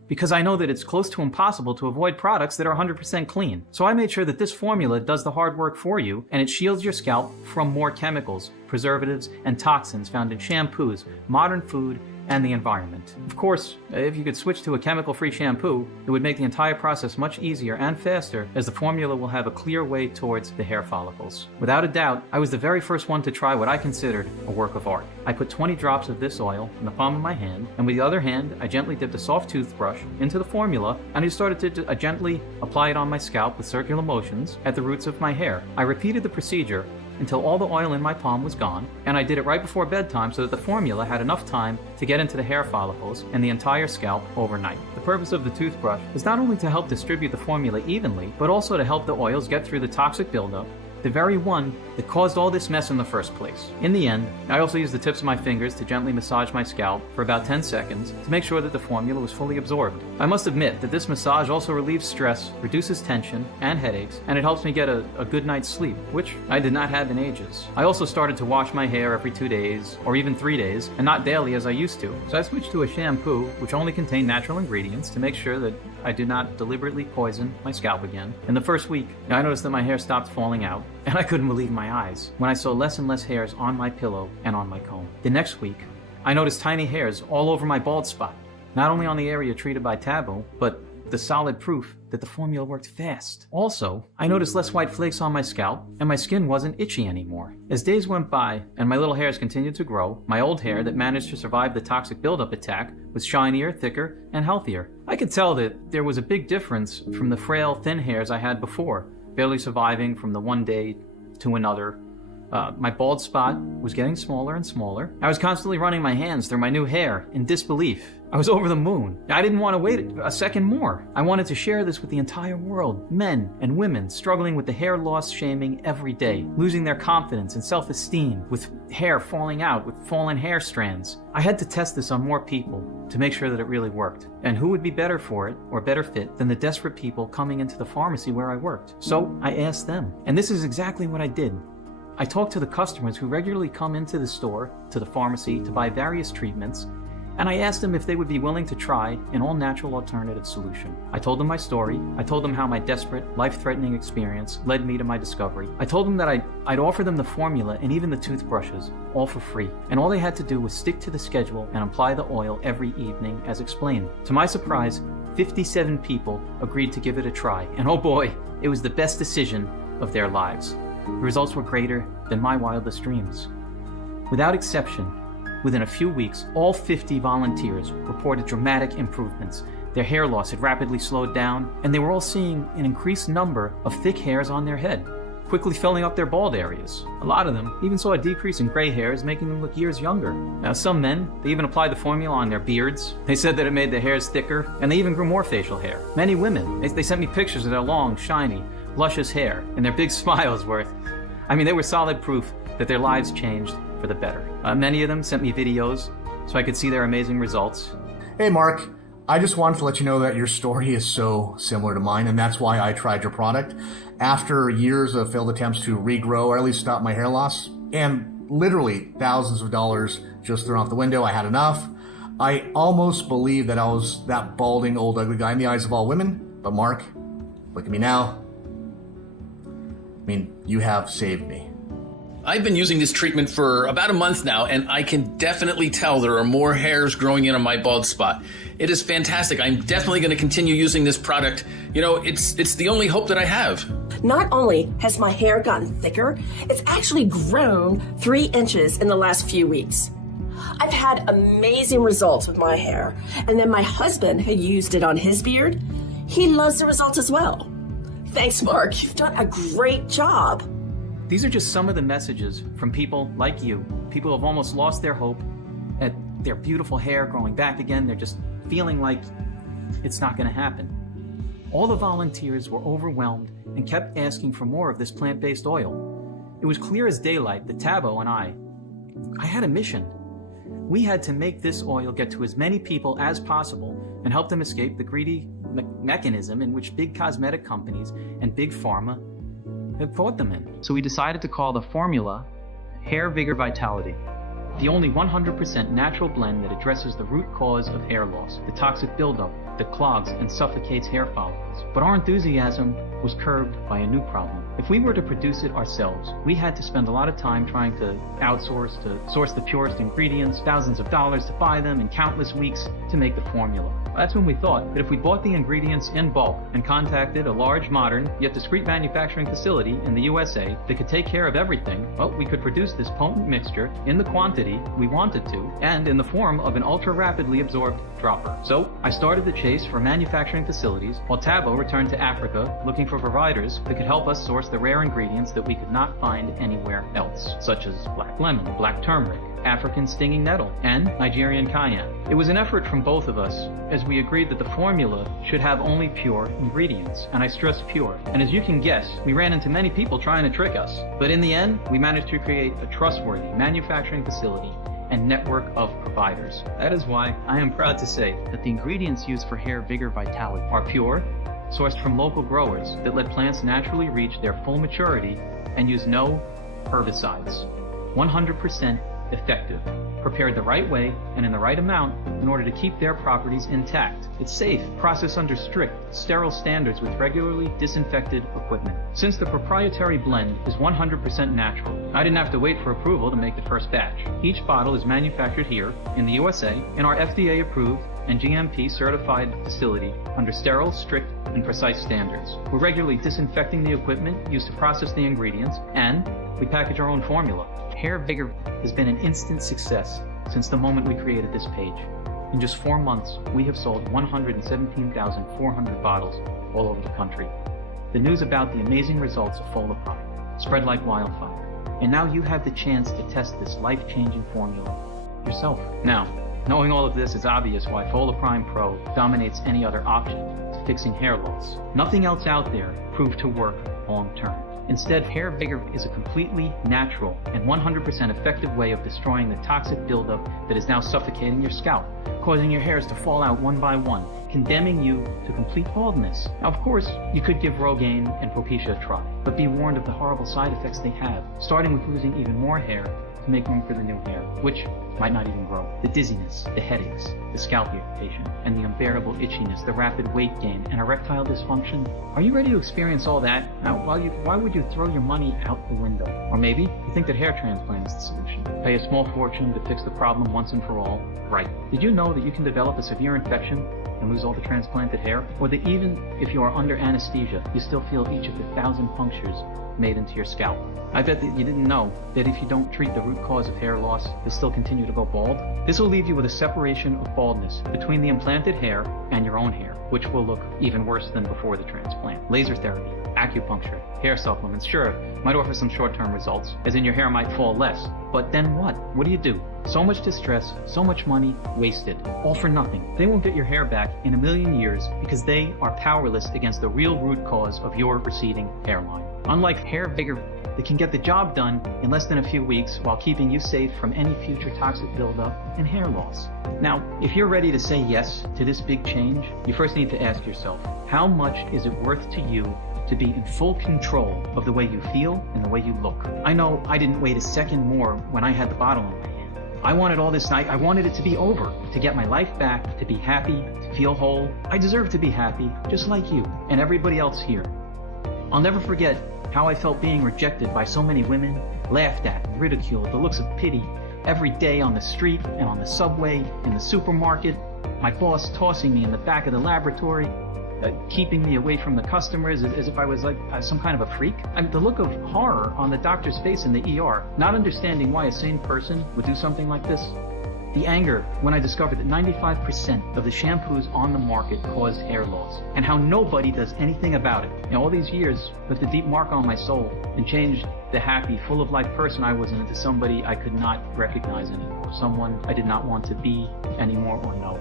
because I know that it's close to impossible to avoid products that are 100% clean. So I made sure that this formula does the hard work for you, and it shields your scalp from more chemicals, preservatives, and toxins found in shampoos, modern food, and the environment. Of course, if you could switch to a chemical-free shampoo, it would make the entire process much easier and faster, as the formula will have a clear way towards the hair follicles. Without a doubt, I was the very first one to try what I considered a work of art. I put 20 drops of this oil in the palm of my hand, and with the other hand, I gently dipped a soft toothbrush into the formula, and I started to gently apply it on my scalp with circular motions at the roots of my hair. I repeated the procedure until all the oil in my palm was gone, and I did it right before bedtime so that the formula had enough time to get into the hair follicles and the entire scalp overnight. The purpose of the toothbrush is not only to help distribute the formula evenly, but also to help the oils get through the toxic buildup, the very one that caused all this mess in the first place. In the end, I also used the tips of my fingers to gently massage my scalp for about 10 seconds to make sure that the formula was fully absorbed. I must admit that this massage also relieves stress, reduces tension and headaches, and it helps me get a good night's sleep, which I did not have in ages. I also started to wash my hair every 2 days, or even 3 days, and not daily as I used to. So I switched to a shampoo which only contained natural ingredients to make sure that I did not deliberately poison my scalp again. In the first week, I noticed that my hair stopped falling out, and I couldn't believe my eyes when I saw less and less hairs on my pillow and on my comb. The next week, I noticed tiny hairs all over my bald spot, not only on the area treated by taboo, but the solid proof that the formula worked fast. Also, I noticed less white flakes on my scalp, and my skin wasn't itchy anymore. As days went by and my little hairs continued to grow, my old hair that managed to survive the toxic buildup attack was shinier, thicker, and healthier. I could tell that there was a big difference from the frail, thin hairs I had before, barely surviving from the one day to another. My bald spot was getting smaller and smaller. I was constantly running my hands through my new hair in disbelief. I was over the moon. I didn't want to wait a second more. I wanted to share this with the entire world. Men and women struggling with the hair loss shaming every day, losing their confidence and self-esteem, with hair falling out, with fallen hair strands. I had to test this on more people to make sure that it really worked. And who would be better for it, or better fit, than the desperate people coming into the pharmacy where I worked? So I asked them. And this is exactly what I did. I talked to the customers who regularly come into the store, to the pharmacy, to buy various treatments, and I asked them if they would be willing to try an all-natural alternative solution. I told them my story. I told them how my desperate, life-threatening experience led me to my discovery. I told them that I'd offer them the formula and even the toothbrushes, all for free. And all they had to do was stick to the schedule and apply the oil every evening as explained. To my surprise, 57 people agreed to give it a try. And oh boy, it was the best decision of their lives. The results were greater than my wildest dreams. Without exception, within a few weeks, all 50 volunteers reported dramatic improvements. Their hair loss had rapidly slowed down, and they were all seeing an increased number of thick hairs on their head, quickly filling up their bald areas. A lot of them even saw a decrease in gray hairs, making them look years younger. Now, some men, they even applied the formula on their beards. They said that it made their hairs thicker, and they even grew more facial hair. Many women, they sent me pictures of their long, shiny, luscious hair, and their big smiles were, they were solid proof that their lives changed for the better. Many of them sent me videos so I could see their amazing results. Hey Mark, I just wanted to let you know that your story is so similar to mine, and that's why I tried your product. After years of failed attempts to regrow or at least stop my hair loss, and literally thousands of dollars just thrown out the window, I had enough. I almost believed that I was that balding old ugly guy in the eyes of all women. But Mark, look at me now. You have saved me. I've been using this treatment for about a month now, and I can definitely tell there are more hairs growing in on my bald spot. It is fantastic. I'm definitely going to continue using this product. It's the only hope that I have. Not only has my hair gotten thicker, it's actually grown 3 inches in the last few weeks. I've had amazing results with my hair, and then my husband, who used it on his beard, he loves the results as well. Thanks, Mark. You've done a great job. These are just some of the messages from people like you, people who have almost lost their hope at their beautiful hair growing back again. They're just feeling like it's not going to happen. All the volunteers were overwhelmed and kept asking for more of this plant-based oil. It was clear as daylight that Tabo and I had a mission. We had to make this oil get to as many people as possible and help them escape the greedy mechanism in which big cosmetic companies and big pharma have caught them in. So we decided to call the formula HairVigor Vitality, the only 100% natural blend that addresses the root cause of hair loss, the toxic buildup that clogs and suffocates hair follicles. But our enthusiasm was curbed by a new problem. If we were to produce it ourselves, we had to spend a lot of time trying to outsource, to source the purest ingredients, thousands of dollars to buy them, and countless weeks to make the formula. That's when we thought that if we bought the ingredients in bulk and contacted a large, modern, yet discreet manufacturing facility in the USA that could take care of everything, well, we could produce this potent mixture in the quantity we wanted to and in the form of an ultra-rapidly absorbed dropper. So I started the chase for manufacturing facilities while Tabo returned to Africa looking for providers that could help us source the rare ingredients that we could not find anywhere else, such as black lemon, black turmeric, African stinging nettle, and Nigerian cayenne. It was an effort from both of us, as we agreed that the formula should have only pure ingredients, and I stress pure. And as you can guess, we ran into many people trying to trick us. But in the end, we managed to create a trustworthy manufacturing facility and network of providers. That is why I am proud to say that the ingredients used for HairVigor Vitality are pure, sourced from local growers that let plants naturally reach their full maturity and use no herbicides. 100% effective, prepared the right way and in the right amount in order to keep their properties intact. It's safe, processed under strict, sterile standards with regularly disinfected equipment. Since the proprietary blend is 100% natural, I didn't have to wait for approval to make the first batch. Each bottle is manufactured here in the USA in our FDA-approved and GMP certified facility under sterile, strict, and precise standards. We're regularly disinfecting the equipment used to process the ingredients, and we package our own formula. HairVigor has been an instant success since the moment we created this page. In just 4 months, we have sold 117,400 bottles all over the country. The news about the amazing results of Folaprime spread like wildfire, and now you have the chance to test this life-changing formula yourself. Now, knowing all of this, it's obvious why Folaprime Pro dominates any other option to fixing hair loss. Nothing else out there proved to work long-term. Instead, HairVigor is a completely natural and 100% effective way of destroying the toxic buildup that is now suffocating your scalp, causing your hairs to fall out one by one, condemning you to complete baldness. Now, of course, you could give Rogaine and Propecia a try, but be warned of the horrible side effects they have, starting with losing even more hair to make room for the new hair, which might not even grow. The dizziness, the headaches, the scalp irritation, and the unbearable itchiness, the rapid weight gain, and erectile dysfunction. Are you ready to experience all that? Now, why would you throw your money out the window? Or maybe you think that hair transplant is the solution. Pay a small fortune to fix the problem once and for all. Right. Did you know that you can develop a severe infection and lose all the transplanted hair? Or that even if you are under anesthesia, you still feel each of the 1,000 punctures made into your scalp? I bet that you didn't know that if you don't treat the root cause of hair loss, you'll still continue to go bald. This will leave you with a separation of baldness between the implanted hair and your own hair, which will look even worse than before the transplant. Laser therapy, acupuncture, hair supplements, sure, might offer some short-term results, as in your hair might fall less. But then what? What do you do? So much distress, so much money wasted, all for nothing. They won't get your hair back in a million years because they are powerless against the real root cause of your receding hairline. Unlike HairVigor, that can get the job done in less than a few weeks while keeping you safe from any future toxic buildup and hair loss. Now, if you're ready to say yes to this big change, you first need to ask yourself, how much is it worth to you to be in full control of the way you feel and the way you look? I know I didn't wait a second more when I had the bottle in my hand. I wanted all this night, I wanted it to be over, to get my life back, to be happy, to feel whole. I deserve to be happy, just like you and everybody else here. I'll never forget how I felt being rejected by so many women, laughed at, ridiculed, the looks of pity, every day on the street and on the subway, in the supermarket, my boss tossing me in the back of the laboratory, keeping me away from the customers as if I was like some kind of a freak. The look of horror on the doctor's face in the ER, not understanding why a sane person would do something like this. The anger when I discovered that 95% of the shampoos on the market caused hair loss, and how nobody does anything about it. All these years left a deep mark on my soul and changed the happy, full of life person I was into somebody I could not recognize anymore, someone I did not want to be anymore or know.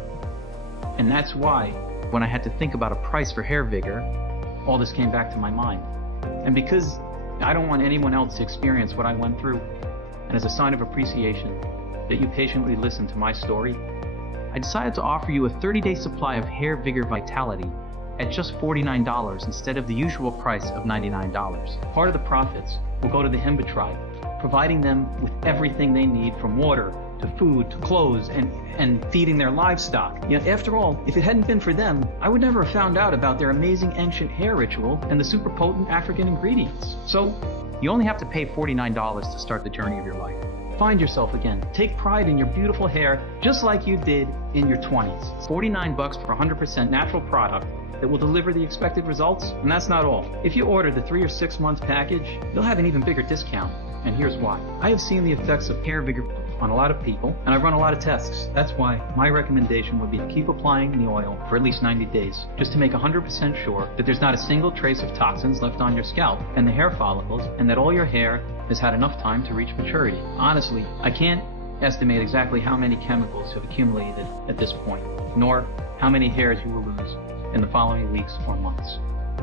And that's why, when I had to think about a price for HairVigor, all this came back to my mind. And because I don't want anyone else to experience what I went through, and as a sign of appreciation that you patiently listened to my story, I decided to offer you a 30-day supply of HairVigor Vitality at just $49 instead of the usual price of $99. Part of the profits will go to the Himba tribe, providing them with everything they need, from water to food to clothes and feeding their livestock. You know, after all, if it hadn't been for them, I would never have found out about their amazing ancient hair ritual and the super potent African ingredients. So you only have to pay $49 to start the journey of your life. Find yourself again. Take pride in your beautiful hair just like you did in your 20s. $49 for 100% natural product that will deliver the expected results. And that's not all. If you order the 3 or 6 month package, you'll have an even bigger discount. And here's why. I have seen the effects of HairVigor on a lot of people, and I've run a lot of tests. That's why my recommendation would be to keep applying the oil for at least 90 days, just to make 100% sure that there's not a single trace of toxins left on your scalp and the hair follicles, and that all your hair has had enough time to reach maturity. Honestly, I can't estimate exactly how many chemicals have accumulated at this point, nor how many hairs you will lose in the following weeks or months.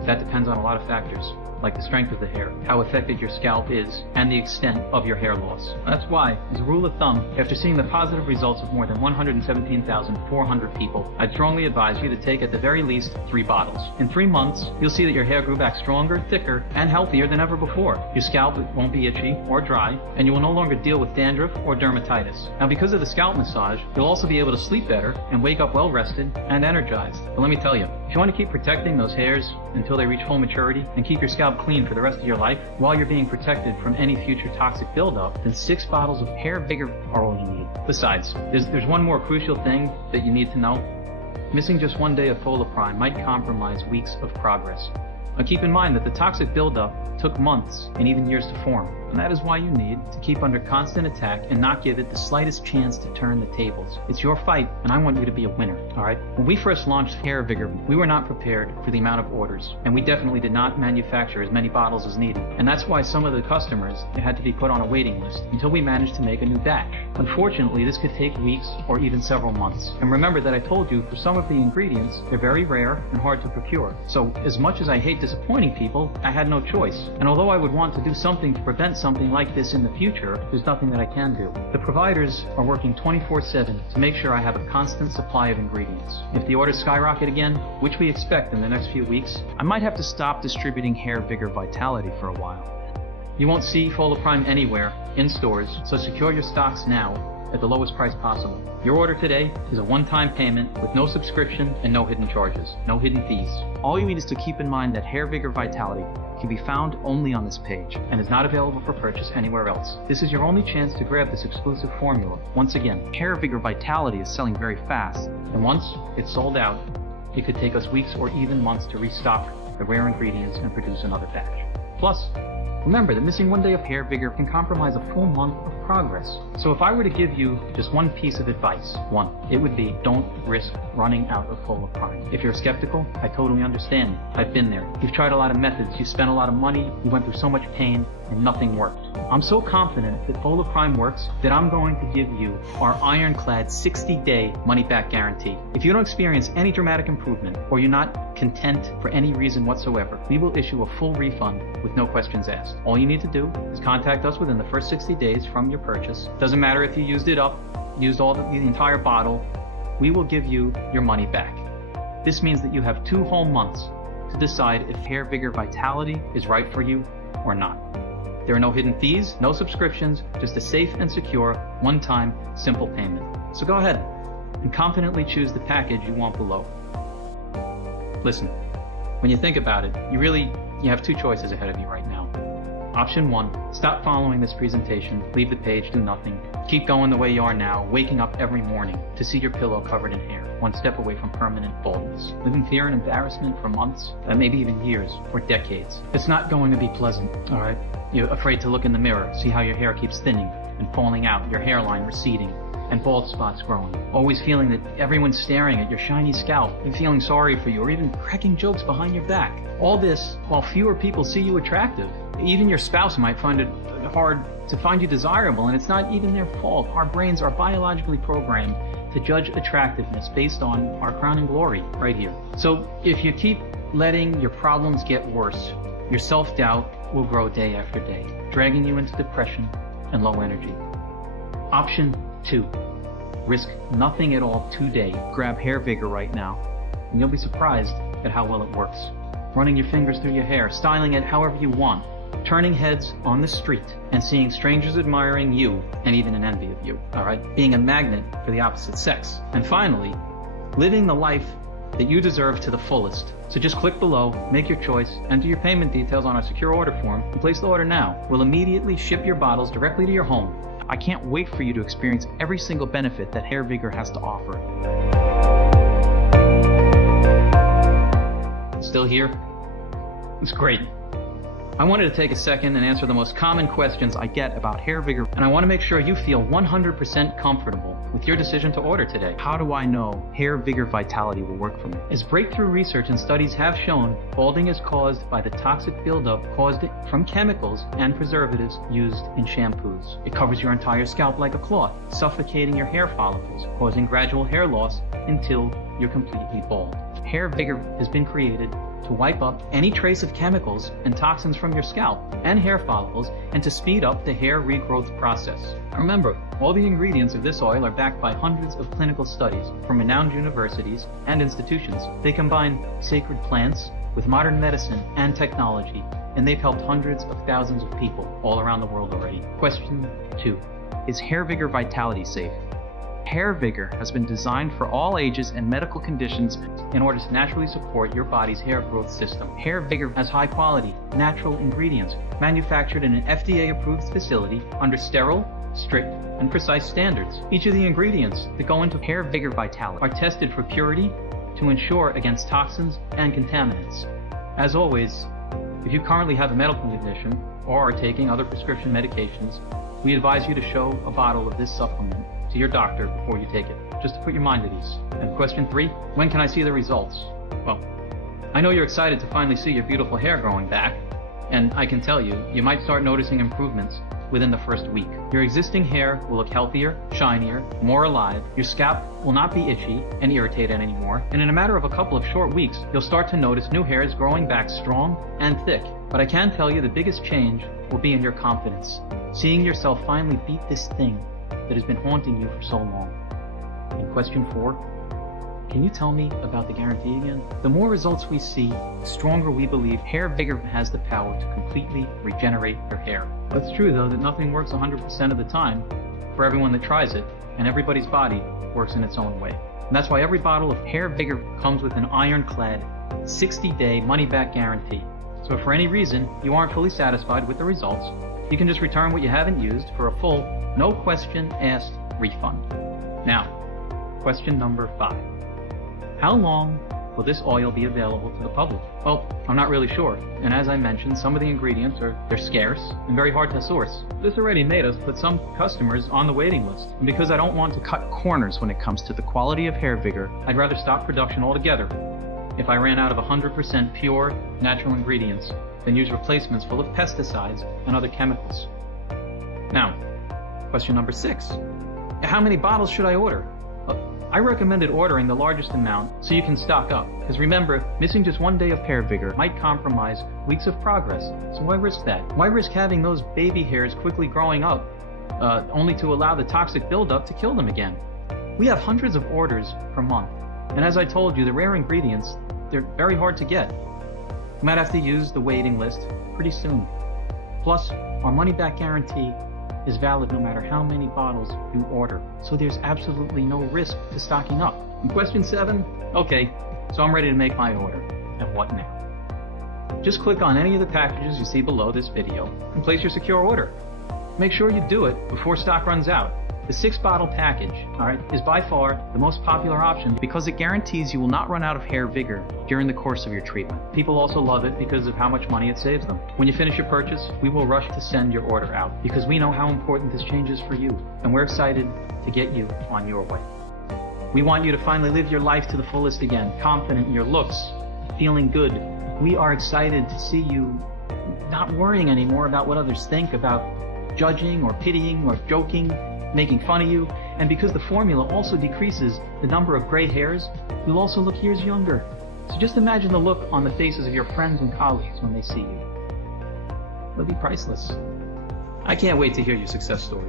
That depends on a lot of factors, like the strength of the hair, how affected your scalp is, and the extent of your hair loss. That's why, as a rule of thumb, after seeing the positive results of more than 117,400 people, I'd strongly advise you to take at the very least 3 bottles. In 3 months, you'll see that your hair grew back stronger, thicker, and healthier than ever before. Your scalp won't be itchy or dry, and you will no longer deal with dandruff or dermatitis. Now, because of the scalp massage, you'll also be able to sleep better and wake up well rested and energized. But let me tell you, if you want to keep protecting those hairs until they reach full maturity and keep your scalp clean for the rest of your life while you're being protected from any future toxic buildup, then 6 bottles of HairVigor are all you need. Besides, there's one more crucial thing that you need to know. Missing just 1 day of Folaprime might compromise weeks of progress. Now keep in mind that the toxic buildup took months and even years to form, and that is why you need to keep under constant attack and not give it the slightest chance to turn the tables. It's your fight, and I want you to be a winner, alright? When we first launched HairVigor, we were not prepared for the amount of orders, and we definitely did not manufacture as many bottles as needed, and that's why some of the customers had to be put on a waiting list until we managed to make a new batch. Unfortunately, this could take weeks or even several months. And remember that I told you for some of the ingredients, they're very rare and hard to procure. So as much as I hate disappointing people, I had no choice. And although I would want to do something to prevent something like this in the future, there's nothing that I can do. The providers are working 24/7 to make sure I have a constant supply of ingredients. If the orders skyrocket again, which we expect in the next few weeks, I might have to stop distributing HairVigor Vitality for a while. You won't see Folaprime anywhere in stores, so secure your stocks now at the lowest price possible. Your order today is a one-time payment with no subscription and no hidden charges, no hidden fees. All you need is to keep in mind that HairVigor Vitality can be found only on this page and is not available for purchase anywhere else. This is your only chance to grab this exclusive formula. Once again, HairVigor Vitality is selling very fast, and once it's sold out, it could take us weeks or even months to restock the rare ingredients and produce another batch. Plus, remember that missing 1 day of HairVigor can compromise a full month of progress. So if I were to give you just one piece of advice, it would be don't risk running out of Folaprime. If you're skeptical, I totally understand. I've been there. You've tried a lot of methods, you spent a lot of money, you went through so much pain, and nothing worked. I'm so confident that Folaprime works that I'm going to give you our ironclad 60-day money-back guarantee. If you don't experience any dramatic improvement, or you're not content for any reason whatsoever, we will issue a full refund with no questions asked. All you need to do is contact us within the first 60 days from your purchase. Doesn't matter if you used it up, used all the entire bottle, we will give you your money back. This means that you have 2 whole months to decide if HairVigor Vitality is right for you or not. There are no hidden fees, no subscriptions, just a safe and secure, one-time, simple payment. So go ahead and confidently choose the package you want below. Listen, when you think about it, you have 2 choices ahead of you right now. Option 1, stop following this presentation, leave the page, do nothing. Keep going the way you are now, waking up every morning to see your pillow covered in hair, one step away from permanent baldness. Live in fear and embarrassment for months, maybe even years or decades. It's not going to be pleasant, alright? You're afraid to look in the mirror, see how your hair keeps thinning and falling out, your hairline receding, and bald spots growing. Always feeling that everyone's staring at your shiny scalp and feeling sorry for you or even cracking jokes behind your back. All this while fewer people see you attractive. Even your spouse might find it hard to find you desirable, and it's not even their fault. Our brains are biologically programmed to judge attractiveness based on our crowning glory right here. So if you keep letting your problems get worse, your self-doubt will grow day after day, dragging you into depression and low energy. Option 2, risk nothing at all today. Grab HairVigor right now, and you'll be surprised at how well it works. Running your fingers through your hair, styling it however you want, turning heads on the street and seeing strangers admiring you and even in envy of you, all right? Being a magnet for the opposite sex. And finally, living the life that you deserve to the fullest. So just click below, make your choice, enter your payment details on our secure order form, and place the order now. We'll immediately ship your bottles directly to your home. I can't wait for you to experience every single benefit that HairVigor has to offer. Still here? It's great. I wanted to take a second and answer the most common questions I get about HairVigor, and I want to make sure you feel 100% comfortable with your decision to order today. How do I know HairVigor Vitality will work for me? As breakthrough research and studies have shown, balding is caused by the toxic buildup caused from chemicals and preservatives used in shampoos. It covers your entire scalp like a cloth, suffocating your hair follicles, causing gradual hair loss until you're completely bald. HairVigor has been created to wipe up any trace of chemicals and toxins from your scalp and hair follicles and to speed up the hair regrowth process. Remember, all the ingredients of this oil are backed by hundreds of clinical studies from renowned universities and institutions. They combine sacred plants with modern medicine and technology, and they've helped hundreds of thousands of people all around the world already. Question 2. Is HairVigor Vitality safe? HairVigor has been designed for all ages and medical conditions in order to naturally support your body's hair growth system. HairVigor has high quality, natural ingredients manufactured in an FDA-approved facility under sterile, strict, and precise standards. Each of the ingredients that go into HairVigor Vitality are tested for purity to ensure against toxins and contaminants. As always, if you currently have a medical condition or are taking other prescription medications, we advise you to show a bottle of this supplement to your doctor before you take it, just to put your mind at ease. And question 3, when can I see the results? Well, I know you're excited to finally see your beautiful hair growing back, and I can tell you, you might start noticing improvements within the first week. Your existing hair will look healthier, shinier, more alive, your scalp will not be itchy and irritated anymore, and in a matter of a couple of short weeks, you'll start to notice new hairs growing back strong and thick. But I can tell you the biggest change will be in your confidence, seeing yourself finally beat this thing that has been haunting you for so long. And question 4, can you tell me about the guarantee again? The more results we see, the stronger we believe HairVigor has the power to completely regenerate your hair. It's true though that nothing works 100% of the time for everyone that tries it, and everybody's body works in its own way. And that's why every bottle of HairVigor comes with an ironclad 60-day money-back guarantee. So if for any reason you aren't fully satisfied with the results, you can just return what you haven't used for a full, no question asked refund. Now, question number 5. How long will this oil be available to the public? Well, I'm not really sure. And as I mentioned, some of the ingredients they're scarce and very hard to source. This already made us put some customers on the waiting list. And because I don't want to cut corners when it comes to the quality of HairVigor, I'd rather stop production altogether if I ran out of 100% pure, natural ingredients than use replacements full of pesticides and other chemicals. Now, question number 6. How many bottles should I order? I recommended ordering the largest amount so you can stock up. Because remember, missing just one day of HairVigor might compromise weeks of progress. So why risk that? Why risk having those baby hairs quickly growing up, only to allow the toxic buildup to kill them again? We have hundreds of orders per month. And as I told you, the rare ingredients, they're very hard to get. You might have to use the waiting list pretty soon. Plus, our money-back guarantee is valid no matter how many bottles you order. So there's absolutely no risk to stocking up. And question 7? Okay, so I'm ready to make my order. And what now? Just click on any of the packages you see below this video and place your secure order. Make sure you do it before stock runs out. The 6-bottle package, is by far the most popular option because it guarantees you will not run out of HairVigor during the course of your treatment. People also love it because of how much money it saves them. When you finish your purchase, we will rush to send your order out because we know how important this change is for you, and we're excited to get you on your way. We want you to finally live your life to the fullest again, confident in your looks, feeling good. We are excited to see you not worrying anymore about what others think, about judging or pitying or joking, making fun of you. And because the formula also decreases the number of gray hairs, you'll also look years younger. So just imagine the look on the faces of your friends and colleagues when they see you. It'll be priceless. I can't wait to hear your success story.